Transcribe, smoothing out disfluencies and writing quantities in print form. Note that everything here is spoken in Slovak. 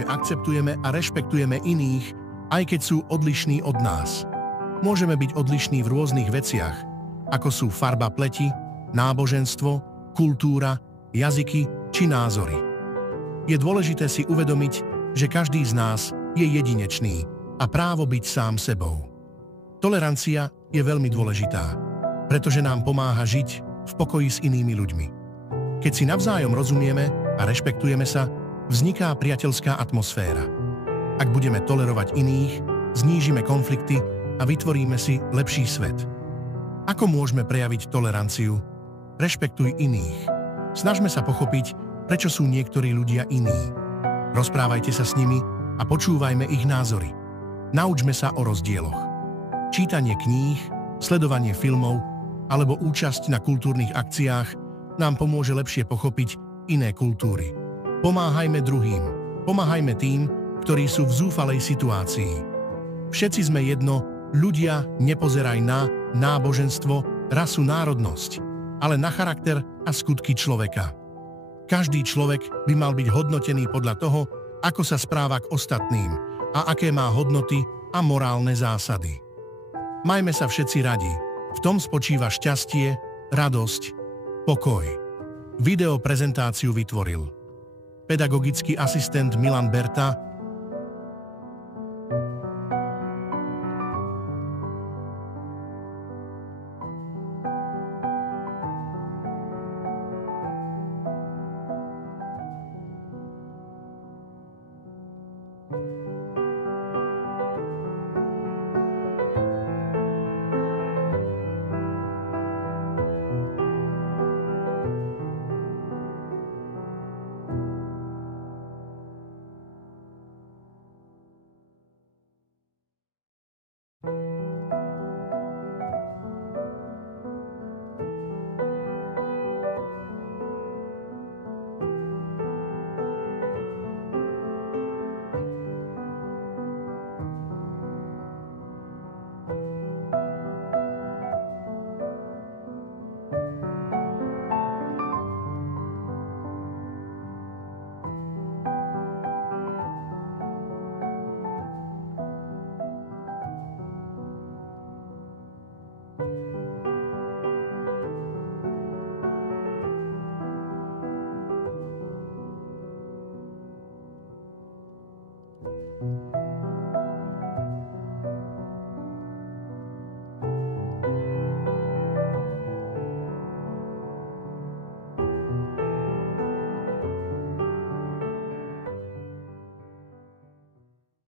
že akceptujeme a rešpektujeme iných, aj keď sú odlišní od nás. Môžeme byť odlišní v rôznych veciach, ako sú farba pleti, náboženstvo, kultúra, jazyky či názory. Je dôležité si uvedomiť, že každý z nás je jedinečný a právo byť sám sebou. Tolerancia je veľmi dôležitá, pretože nám pomáha žiť v pokoji s inými ľuďmi. Keď si navzájom rozumieme a rešpektujeme sa, vzniká priateľská atmosféra. Ak budeme tolerovať iných, znížime konflikty a vytvoríme si lepší svet. Ako môžeme prejaviť toleranciu? Rešpektuj iných. Snažme sa pochopiť, prečo sú niektorí ľudia iní. Rozprávajte sa s nimi a počúvajme ich názory. Naučme sa o rozdieloch. Čítanie kníh, sledovanie filmov alebo účasť na kultúrnych akciách nám pomôže lepšie pochopiť iné kultúry. Pomáhajme druhým. Pomáhajme tým, ktorí sú v zúfalej situácii. Všetci sme jedno, ľudia, nepozeraj na náboženstvo, rasu, národnosť, ale na charakter a skutky človeka. Každý človek by mal byť hodnotený podľa toho, ako sa správa k ostatným a aké má hodnoty a morálne zásady. Majme sa všetci radi. V tom spočíva šťastie, radosť, pokoj. Video prezentáciu vytvoril pedagogický asistent Milan Berta.